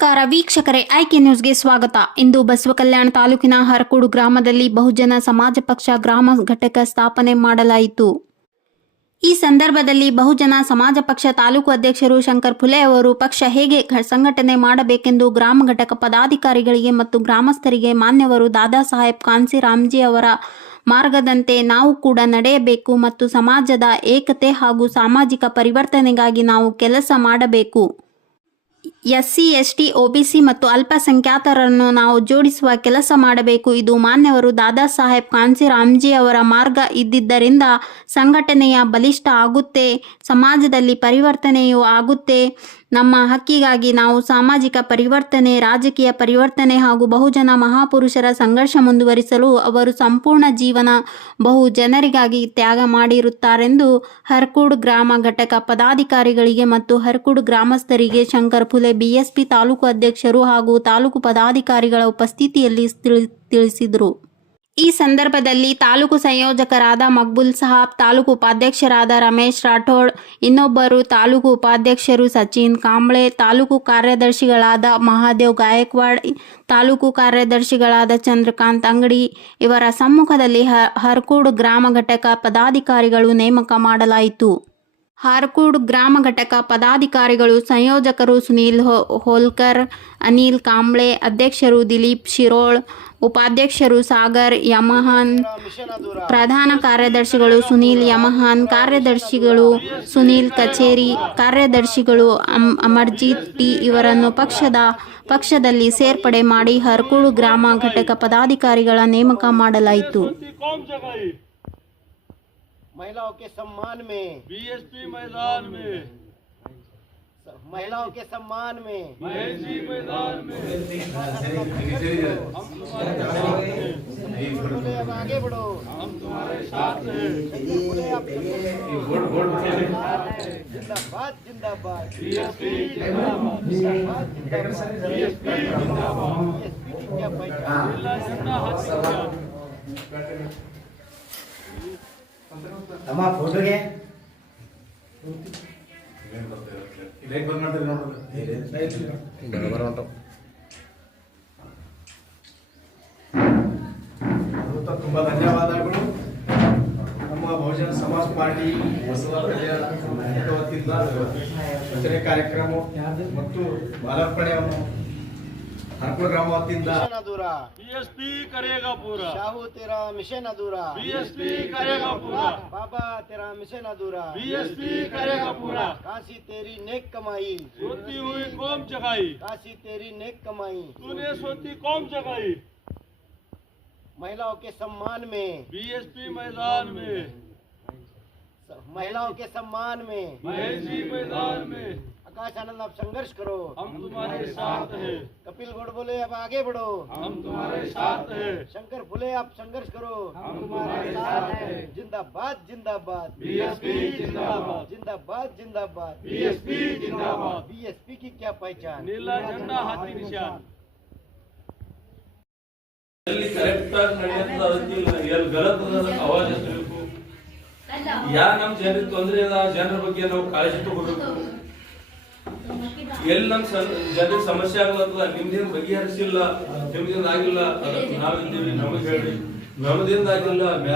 ನಮಸ್ಕಾರ ವೀಕ್ಷಕರೇ ಐಕೆ ನ್ಯೂಸ್ಗೆ ಸ್ವಾಗತ. ಇಂದು ಬಸವ ಕಲ್ಯಾಣ ತಾಲೂಕಿನ ಹರಕೂಡು ಗ್ರಾಮದಲ್ಲಿ ಬಹುಜನ ಸಮಾಜ ಪಕ್ಷ ಗ್ರಾಮ ಘಟಕ ಸ್ಥಾಪನೆ ಮಾಡಲಾಯಿತು. ಈ ಸಂದರ್ಭದಲ್ಲಿ ಬಹುಜನ ಸಮಾಜ ಪಕ್ಷ ತಾಲೂಕು ಅಧ್ಯಕ್ಷರು ಶಂಕರ್ ಫುಲೆ ಅವರು ಪಕ್ಷ ಹೇಗೆ ಸಂಘಟನೆ ಮಾಡಬೇಕೆಂದು ಗ್ರಾಮ ಘಟಕ ಪದಾಧಿಕಾರಿಗಳಿಗೆ ಮತ್ತು ಗ್ರಾಮಸ್ಥರಿಗೆ ಮಾನ್ಯವರು ದಾದಾ ಸಾಹೇಬ್ ಕಾನ್ಸಿ ರಾಮ್ಜಿ ಅವರ ಮಾರ್ಗದಂತೆ ನಾವು ಕೂಡ ನಡೆಯಬೇಕು ಮತ್ತು ಸಮಾಜದ ಏಕತೆ ಹಾಗೂ ಸಾಮಾಜಿಕ ಪರಿವರ್ತನೆಗಾಗಿ ನಾವು ಕೆಲಸ ಮಾಡಬೇಕು. ಎಸ್ಸಿ, ಎಸ್ಟಿ ಒಬಿಸಿ ಮತ್ತು ಅಲ್ಪಸಂಖ್ಯಾತರನ್ನು ನಾವು ಜೋಡಿಸುವ ಕೆಲಸ ಮಾಡಬೇಕು. ಇದು ಮಾನ್ಯವರು ದಾದಾ ಸಾಹೇಬ್ ಕಾನ್ಸಿ ರಾಮ್ಜಿ ಅವರ ಮಾರ್ಗ ಇದ್ದಿದ್ದರಿಂದ ಸಂಘಟನೆಯ ಬಲಿಷ್ಠ ಆಗುತ್ತೆ, ಸಮಾಜದಲ್ಲಿ ಪರಿವರ್ತನೆಯೂ ಆಗುತ್ತೆ. ನಮ್ಮ ಹಕ್ಕಿಗಾಗಿ ನಾವು ಸಾಮಾಜಿಕ ಪರಿವರ್ತನೆ, ರಾಜಕೀಯ ಪರಿವರ್ತನೆ ಹಾಗೂ ಬಹುಜನ ಮಹಾಪುರುಷರ ಸಂಘರ್ಷ ಮುಂದುವರಿಸಲು ಅವರು ಸಂಪೂರ್ಣ ಜೀವನ ಬಹು ಜನರಿಗಾಗಿ ತ್ಯಾಗ ಮಾಡಿರುತ್ತಾರೆಂದು ಹರ್ಕೂಡ್ ಗ್ರಾಮ ಘಟಕ ಪದಾಧಿಕಾರಿಗಳಿಗೆ ಮತ್ತು ಹರ್ಕೂಡ್ ಗ್ರಾಮಸ್ಥರಿಗೆ ಶಂಕರ್ ಬಿಎಸ್ಪಿ ತಾಲೂಕು ಅಧ್ಯಕ್ಷರು ಹಾಗೂ ತಾಲೂಕು ಪದಾಧಿಕಾರಿಗಳ ಉಪಸ್ಥಿತಿಯಲ್ಲಿ ತಿಳಿ- ತಿಳಿಸಿದರು. ಈ ಸಂದರ್ಭದಲ್ಲಿ ತಾಲೂಕು ಸಂಯೋಜಕರಾದ ಮಕ್ಬುಲ್ ಸಾಹಬ್, ತಾಲೂಕು ಉಪಾಧ್ಯಕ್ಷರಾದ ರಮೇಶ್ ರಾಠೋಡ್, ಇನ್ನೊಬ್ಬರು ತಾಲೂಕು ಉಪಾಧ್ಯಕ್ಷರು ಸಚಿನ್ ಕಾಂಬ್ಳೆ, ತಾಲೂಕು ಕಾರ್ಯದರ್ಶಿಗಳಾದ ಮಹಾದೇವ್ ಗಾಯಕ್ವಾಡ್, ತಾಲೂಕು ಕಾರ್ಯದರ್ಶಿಗಳಾದ ಚಂದ್ರಕಾಂತ್ ಅಂಗಡಿ, ಇವರ ಸಮ್ಮುಖದಲ್ಲಿ ಹರ್ಕೂಡ್ ಗ್ರಾಮ ಘಟಕ ಪದಾಧಿಕಾರಿಗಳು ನೇಮಕ ಮಾಡಲಾಯಿತು. ಹಾರಕೂಡ್ ಗ್ರಾಮ ಘಟಕ ಪದಾಧಿಕಾರಿಗಳು ಸಂಯೋಜಕರು ಸುನೀಲ್ ಹೋಲ್ಕರ್, ಅನಿಲ್ ಕಾಂಬ್ಳೆ, ಅಧ್ಯಕ್ಷರು ದಿಲೀಪ್ ಶಿರೋಳ್, ಉಪಾಧ್ಯಕ್ಷರು ಸಾಗರ್ ಯಮಹಾನ್, ಪ್ರಧಾನ ಕಾರ್ಯದರ್ಶಿಗಳು ಸುನೀಲ್ ಯಮಹಾನ್, ಕಾರ್ಯದರ್ಶಿಗಳು ಸುನೀಲ್ ಕಚೇರಿ, ಕಾರ್ಯದರ್ಶಿಗಳು ಅಮರ್ಜಿತ್ ಟಿ ಇವರನ್ನು ಪಕ್ಷದ, ಪಕ್ಷದಲ್ಲಿ ಸೇರ್ಪಡೆ ಮಾಡಿ ಹರ್ಕೂಳು ಗ್ರಾಮ ಘಟಕ ಪದಾಧಿಕಾರಿಗಳ ನೇಮಕ ಮಾಡಲಾಯಿತು. महिलाओं के सम्मान में। बीएसपी मैदान में। महिलाओं के सम्मान में। महेश जी मैदान में। आगे बढ़ो हम तुम्हारे साथ हैं। जिंदाबाद जिंदाबाद। बीएसपी जिंदाबाद। बीएसपी जिंदाबाद। क्या ತಮ್ಮ ಫೋಟೋಗೆ ತುಂಬಾ ಧನ್ಯವಾದಗಳು ನಮ್ಮ ಬಹುಜನ ಸಮಾಜ ಪಾರ್ಟಿ ವತಿಯಿಂದ ರಚನೆ ಕಾರ್ಯಕ್ರಮ ಮತ್ತು ಮಾಲಾರ್ಪಣೆಯನ್ನು हरपुर ग्राम वतिंद अधूरा। बीएसपी करेगा पूरा। शाहू तेरा मिशन अधूरा। बीएसपी करेगा पूरा। बाबा तेरा मिशन अधूरा। बीएसपी करेगा पूरा। काशी तेरी नेक कमाई। सोती हुई कौम जगाई। काशी तेरी नेक कमाई। तूने सोती कौम जगाई। महिलाओं के सम्मान में। बीएसपी मैदान में। महिलाओं के सम्मान में। मैदान में। आकाश आनंद आप संघर्ष करो हम तुम्हारे साथ हैं कपिल गौड़ बोले अब आगे बढ़ो हम तुम्हारे साथ हैं शंकर फुले आप संघर्ष करो हम तुम्हारे साथ हैं जिंदाबाद जिंदाबाद बीएसपी जिंदाबाद जिंदाबाद जिंदाबाद बीएसपी जिंदाबाद बीएसपी की क्या पहचान नीला झंडा हाथी निशान ಎಲ್ಲಿ ಕರೆಕ್ಟ್ ಆಗಿ ನಡೆಯುತ್ತೆ ಅದಕ್ಕಿಲ್ಲ ಎಲ್ಲಿ ಗಲತ್ ಅದ ಅದಕ್ಕೆ ಅವಾಜ್ ಹಚ್ಚಬೇಕು ಯಾ ನಮ್ ಜನರಿಗೆ ತೊಂದರೆ ಅದ ಆ ಜನರ ಬಗ್ಗೆ ನಾವು ಕಾಳಜಿ ತಗೋಬೇಕು ಎಲ್ಲಿ ನಮ್ ಜನರಿಗೆ ಸಮಸ್ಯೆ ಆಗ್ಲತ್ತದ ನಿಮ್ದೇನ್ ಬಗೆಹರಿಸಿಲ್ಲ ನಿಮ್ದೇನ್ ಆಗಿಲ್ಲ ನಾವಿದ್ದೀವಿ ನಮಗ್ ಹೇಳ್ರಿ. ನಮ್ದೇನ್ ಆಗಿಲ್ಲ